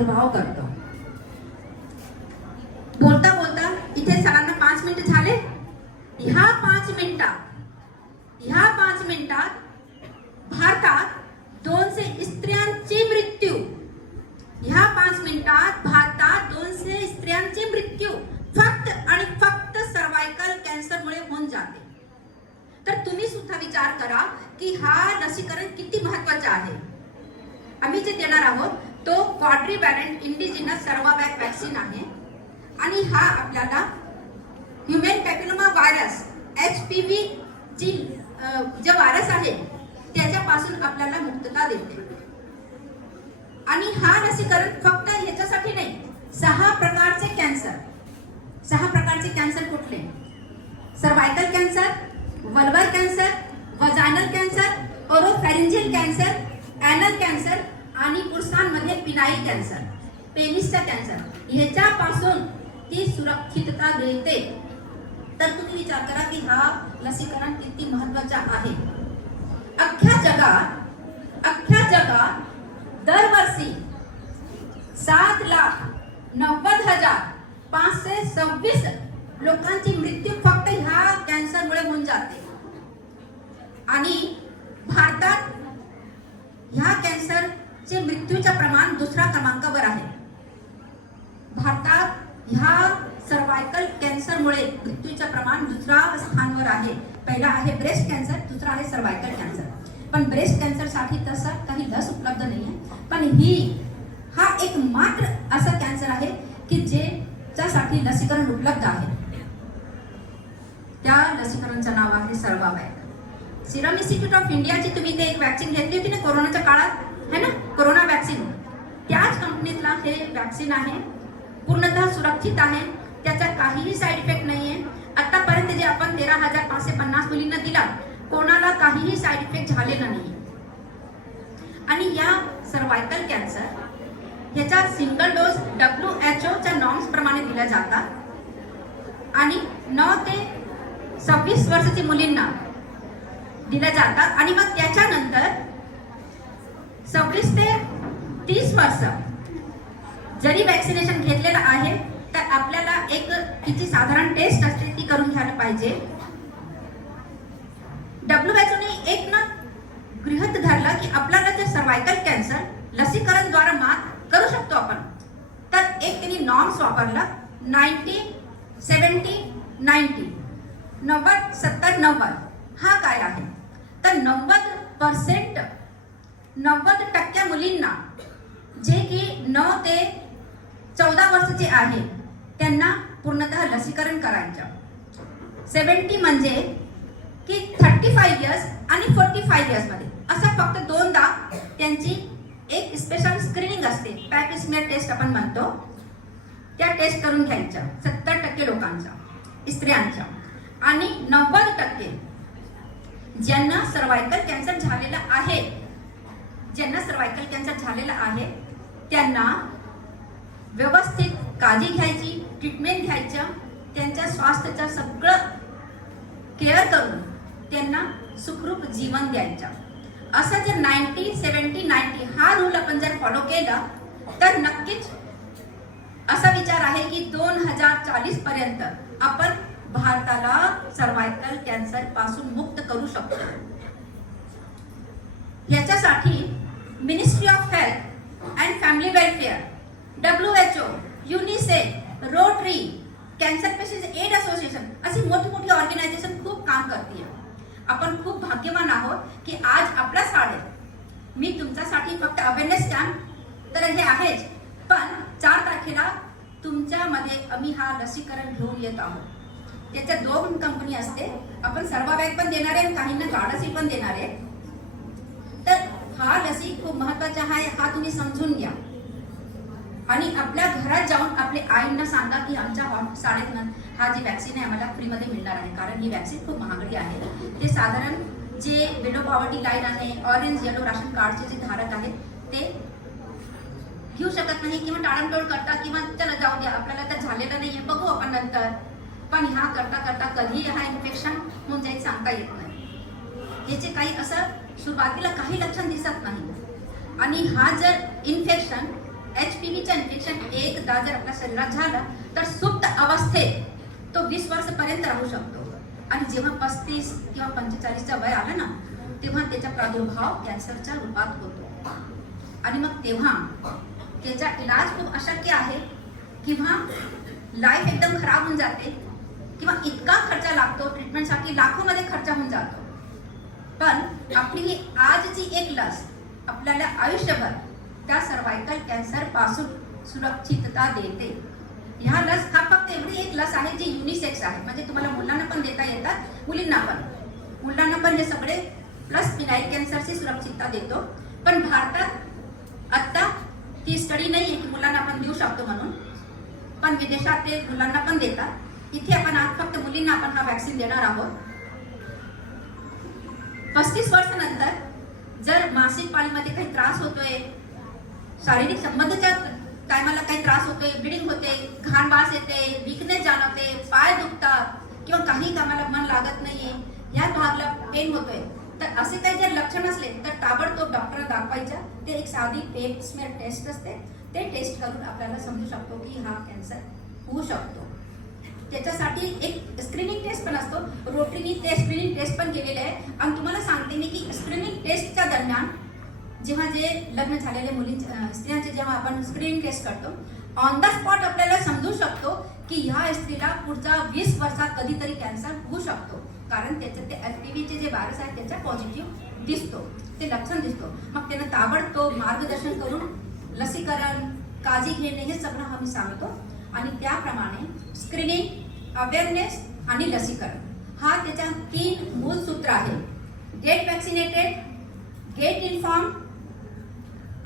प्रादुर्भाव करतो. बोलता बोलता इथे सरांना 5 मिनिट झाले. ह्या 5 मिनिटात भारतात 200 स्त्रियांची मृत्यू, ह्या 5 मिनिटात भारतात 200 स्त्रियांचे मृत्यू फक्त आणि फक्त सर्वायकल कॅन्सरमुळे होऊन जाते. तर तुम्ही सुद्धा विचार करा की हा लसीकरण किती महत्वाचा आहे. आम्ही जे देणार आहोत तो क्वाड्रिव्हॅलेंट इंडिजिनस सर्वावॅक वॅक्सीन आहे आणि हा आपल्याला ह्युमन पॅपिलोमा व्हायरस HPV जी जे व्हायरस आहे त्याच्यापासून आपल्याला मुक्तता देते. आणि हा लसीकरण फक्त ह्याच्यासाठी नाही, 6 प्रकारचे कॅन्सर कुठले? Cervical cancer, vulvar cancer, vaginal cancer, oropharyngeal cancer, anal cancer आणि पुरुषांमध्ये पिनाईल कॅन्सर, पेनिसचा कॅन्सर, ह्याच्यापासून ती सुरक्षितता देते. तर तुम्ही विचार करा की हा लसीकरण किती महत्वाचा आहे. अख्ख्या जगात दरवर्षी 7,90,526 लोकांची मृत्यू फक्त ह्या कॅन्सरमुळे होऊन जाते. आणि भारतात ह्या कॅन्सरचे मृत्यूचे प्रमाण 2ऱ्या क्रमांकावर आहे. भारतात ह्या सर्वायकल कॅन्सरमुळे मृत्यूचे प्रमाण 2ऱ्या स्थानावर आहे. पहिला आहे ब्रेस्ट कॅन्सर, दुसरा आहे सर्वायकल कॅन्सर. पण ब्रेस्ट कॅन्सरसाठी तसं काही लस उपलब्ध नाही आहे. पण हा एक मात्र असा कॅन्सर आहे की ज्यासाठी लसीकरण उपलब्ध आहे. त्या लसीकरणाचं नाव आहे सर्वावॅक. सिरम इन्स्टिट्यूट ऑफ इंडियाची तुम्ही ते एक वॅक्सिन घेतली होती ना कोरोनाच्या काळात, है ना, कोरोना वॅक्सिन. त्याच कंपनीतला हे वॅक्सिन आहे. पूर्णतः सुरक्षित आहे, त्याचा काहीही साईड इफेक्ट नाही आहे. आतापर्यंत जे आपण 13,550 मुलींना दिला, कोणाला काहीही साईड इफेक्ट झालेला नाही. आणि या सर्वायकल कॅन्सर ह्याचा सिंगल डोस WHO नॉर्म्स प्रमाणे दिला जातात आणि 9 ते 26 वर्षाची मुलींना दिल्या जातात. आणि मग त्याच्यानंतर 26 ते 30 वर्ष जरी वॅक्सिनेशन घेतलेलं आहे तर आपल्याला एक तिची साधारण टेस्ट असते ती करून घ्यायला पाहिजे. WHOने एक ना गृहीत धरलं की आपल्याला जर सर्वायकल कॅन्सर लसीकरणद्वारे मात करू शकतो आपण, तर एक त्यांनी नॉर्म्स वापरला 90, 70, 90, 90, 70, 90. हा काय आहे तर 90% मुलींना जे की 9 ते 14 वर्षाचे आहे त्यांना पूर्णतः लसीकरण करायचं. 70 म्हणजे की 35 इयर्स आणि 45 इयर्स मध्ये असं फक्त 2दा त्यांची एक स्पेशल स्क्रीनिंग असते, पॅप स्मिअर टेस्ट आपण म्हणतो, त्या टेस्ट करून घ्यायच्या 70% लोकांच्या स्त्रियांच्या. आणि 90% ज्यांना सर्वायकल कॅन्सर झालेला आहे त्यांना व्यवस्थित काळजी घ्यायची, ट्रीटमेंट घ्यायचं, त्यांच्या स्वास्थ्याचं सगळं केअर करून त्यांना सुखरूप जीवन द्यायचं. असं जर 90, 70, 90 हा रूल आपण जर फॉलो केला तर नक्कीच असा विचार आहे की 2040 पर्यंत आपण भारताला सर्वायकल कॅन्सर पासून मुक्त करू शकतो. याच्यासाठी ministry of health and family welfare, WHO, UNICEF, Rotary, cancer patient aid association अशी मोठी ऑर्गनायझेशन खूप काम करते. आपण खूप भाग्यवान आहोत की आज आपल्या शाळेत मी तुमच्यासाठी फक्त अवेअरनेस कॅम्प तर हे आहेच, पण 4 तारखेला तुमच्यामध्ये आम्ही हा लसीकरण घेऊन येत आहोत. त्याच्या 2 कंपनी असते, आपण सर्वावॅक पण देणार आहे, काहींना गाडसी पण देणार आहे. तर हा लसी खूप महत्वाचा आहे, हा तुम्ही समजून घ्या. आणि आपल्या घरात जाऊन आपल्या आईंना सांगा की आमच्या शाळेत हा जी वॅक्सिन आहे आम्हाला फ्रीमध्ये मिळणार आहे, कारण ही वॅक्सिन खूप महागडी आहे. ते साधारण जे बिलो पॉवर्टी लाईन आहे, ऑरेंज येलो राशन कार्डचे जे धारक आहेत ते घेऊ शकत नाही किंवा टाळमटोळ करतात किंवा चला जाऊ द्या आपल्याला तर झालेलं नाही आहे, बघू आपण नंतर. पण ह्या करता कधी हा इन्फेक्शन होऊन जाईल सांगता येत नाही. याचे काही असं सुरुवातीला काही लक्षण दिसत नाही. आणि हा जर इन्फेक्शन HPVचं इन्फेक्शन एकदा जर आपल्या शरीरात झालं तर सुप्त अवस्थेत तो 20 वर्षपर्यंत राहू शकतो. आणि जेव्हा 35 किंवा 45चं वय आलं ना तेव्हा त्याचा प्रादुर्भाव कॅन्सरच्या रूपात होतो. आणि मग तेव्हा त्याचा इलाज खूप अशक्य आहे किंवा लाईफ एकदम खराब होऊन जाते किंवा इतका खर्च लागतो ट्रीटमेंटसाठी, लाखोमध्ये खर्च होऊन जातो. पण आपली ही आजची एक लस आपल्याला आयुष्यभर त्या सर्वायकल कॅन्सर पासून सुरक्षितता देते. ह्या लस हा फक्त एवढी एक लस आहे जी युनिसेक्स आहे, म्हणजे तुम्हाला मुलांना पण देता येतात, मुलांना पण हे सगळे प्लस फिनाईल कॅन्सरची सुरक्षितता देतो. पण भारतात आता ती स्टडी नाही आहे की मुलांना आपण देऊ शकतो म्हणून, पण विदेशात ते मुलांना पण देतात. इथे आपण आज फक्त मुलींना आपण हा वॅक्सिन देणार आहोत. 35 वर्षानंतर जर मासिक पाळीमध्ये काही त्रास होतोय, शारीरिक संबंधाच्या टायमाला काही त्रास होतोय, ब्लिडिंग होते, घाण वास येते, वीकनेस जाणवते, पाय दुखतात किंवा काही कामाला मन लागत नाहीये, या भागाला पेन होतोय, तर असे काही जर लक्षण असले तर ताबडतोब डॉक्टरला दाखवायचं. ते एक साधी पेप स्मेअर टेस्ट असते, ते टेस्ट करून आपल्याला समजू शकतो की हा कॅन्सर होऊ शकतो. त्याच्यासाठी एक स्क्रीनिंग टेस्ट पण असतो, रोटरीनी ते स्क्रीनिंग टेस्ट पण केलेले आहे. आणि तुम्हाला सांगते मी की स्क्रीनिंग टेस्टच्या दरम्यान जेव्हा जे लग्न झालेले स्त्रियांचे जेव्हा आपण स्क्रीनिंग टेस्ट करतो, ऑन द स्पॉट आपल्याला समजू शकतो की ह्या स्त्रीला पुढच्या 20 वर्षात कधीतरी कॅन्सर होऊ शकतो. कारण त्याचं ते HPVचे जे व्हायरस आहे त्याचा पॉझिटिव्ह दिसतो, ते लक्षण दिसतो. मग त्यांना ताबडतोब मार्गदर्शन करून लसीकरण, काळजी घेणे हे सगळं आम्ही सांगतो. आणि त्याप्रमाणे स्क्रीनिंग, अवेअरनेस आणि लसीकरण हा त्याच्या 3 मूल सूत्र आहे. गेट वॅक्सिनेटेड, गेट इन्फॉर्म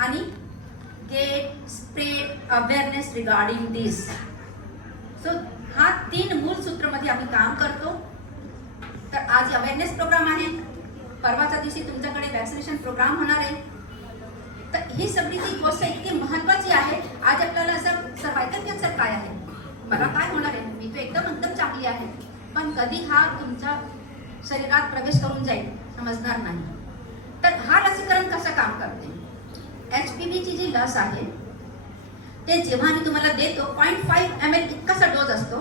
आणि गेट स्प्रेड अवेअरनेस रिगार्डिंग दिस. सो हा 3 मूल सूत्रमध्ये आम्ही काम करतो. तर आज अवेअरनेस प्रोग्राम आहे, परवाच्या दिवशी तुमच्याकडे वॅक्सिनेशन प्रोग्राम होणार आहे. तर ही सगळी ती गोष्ट इतकी महत्वाची आहे. आज आपल्याला असं सर्वायकल कॅन्सर काय आहे, मला काय होणार आहे, मी तो एकदम चांगली आहे, पण कधी हा तुमच्या शरीरात प्रवेश करून जाईल समजणार नाही. तर हा लसीकरण कसं काम करते, HPVची जी लस आहे ते जेव्हा मी तुम्हाला देतो 0.5 ml इतकासा डोस असतो,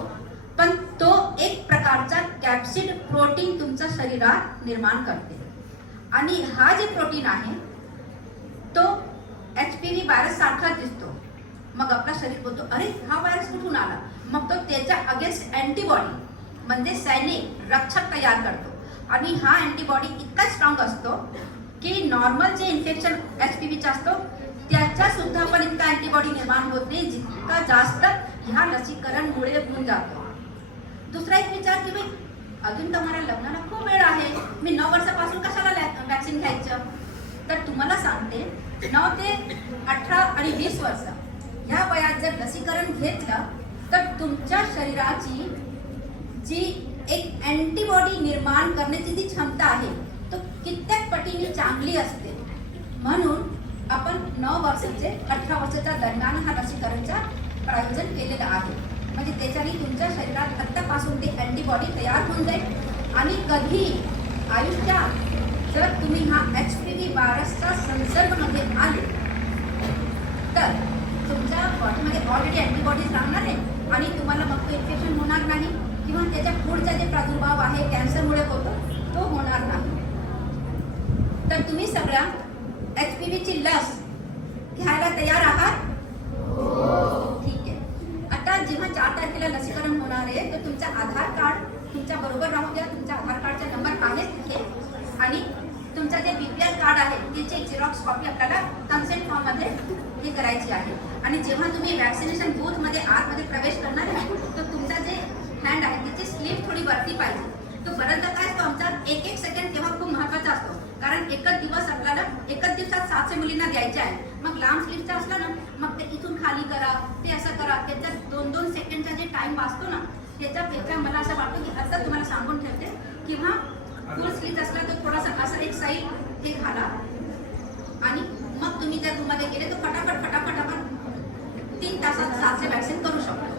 पण तो एक प्रकारचा कॅप्सिड प्रोटीन तुमच्या शरीरात निर्माण करते. आणि हा जे प्रोटीन आहे तो HPV व्हायरस सारखाच दिसतो. मग आपला शरीर बोलतो अरे हा व्हायरस कुठून आला, मग तो त्याच्या अगेन्स्ट अँटीबॉडी म्हणजे सैनिक रक्षक तयार करतो. आणि हा अँटीबॉडी इतका स्ट्रॉंग असतो की नॉर्मल जे इन्फेक्शन HPVचं असतो त्याचा सुद्धा पण इतका अँटीबॉडी निर्माण होत नाही जितका जास्त ह्या लसीकरणमुळे होऊन जातो. दुसरा एक विचार की मी अजून तर मला लग्नाला खूप वेळ आहे, मी 9 वर्षापासून कशाला वॅक्सिन घ्यायचं. तर तुम्हाला सांगते 9 ते 18 आणि 20 वर्ष ह्या वयात जर लसीकरण घेतलं तर तुमच्या शरीराची जी एक अँटीबॉडी निर्माण करण्याची जी क्षमता आहे तो कित्येक पटीने चांगली असते. म्हणून आपण 9 वर्षाचे 18 वर्षाच्या दरम्यान हा लसीकरणचं आयोजन केलेलं आहे. म्हणजे त्याच्याने तुमच्या शरीरात आत्तापासून ते अँटीबॉडी तयार होऊन जाईल. आणि कधी आयुष्यात जर तुम्ही हा HPV व्हायरसचा संसर्गमध्ये आले तर तुमच्या बॉडीमध्ये ऑलरेडी अँटीबॉडीज राहणार आहे आणि तुम्हाला मग तो इन्फेक्शन होणार नाही किंवा त्याच्या पुढचा जे प्रादुर्भाव आहे कॅन्सरमुळे होतो तो होणार नाही. तर तुम्ही सगळ्या HPVची लस घ्यायला तयार आहात? ठीक आहे. आता जेव्हा 4 तारखेला लसीकरण होणार आहे तर तुमचा आधार कार्ड तुमच्या बरोबर राहू द्या. तुमच्या आधार कार्डचा नंबर आहे तिथे आणि तुमचा जे BPL कार्ड आहे त्याची एक झेरॉक्स कॉपी आपल्याला कन्सेंट फॉर्ममध्ये हे करायची आहे. आणि जेव्हा तुम्ही वॅक्सिनेशन बूथमध्ये आतमध्ये प्रवेश करणार आहे तर तुमचा जे हँड आहे त्याची स्लीप थोडी वरती पाहिजे. तो पर्यंत काय असतो आमचा 1-1 सेकंड तेव्हा खूप महत्त्वाचा असतो. कारण एकच दिवसात 700 मुलींना द्यायचे आहे. मग लांब स्लीपचा असला ना मग ते इथून खाली करा, ते असं करा, त्याच्यात 2-2 सेकंडचा जे टाइम वाचतो ना त्याच्यापेक्षा मला असं वाटतं की आता तुम्हाला सांगून ठेवते किंवा फुल स्लीप असला तर थोडासा असं एक साईड हे घाला आणि मग तुम्ही जर रूममध्ये गेले तर फटाफट आपण 3 तासात 700 वॅक्सिन करू शकता.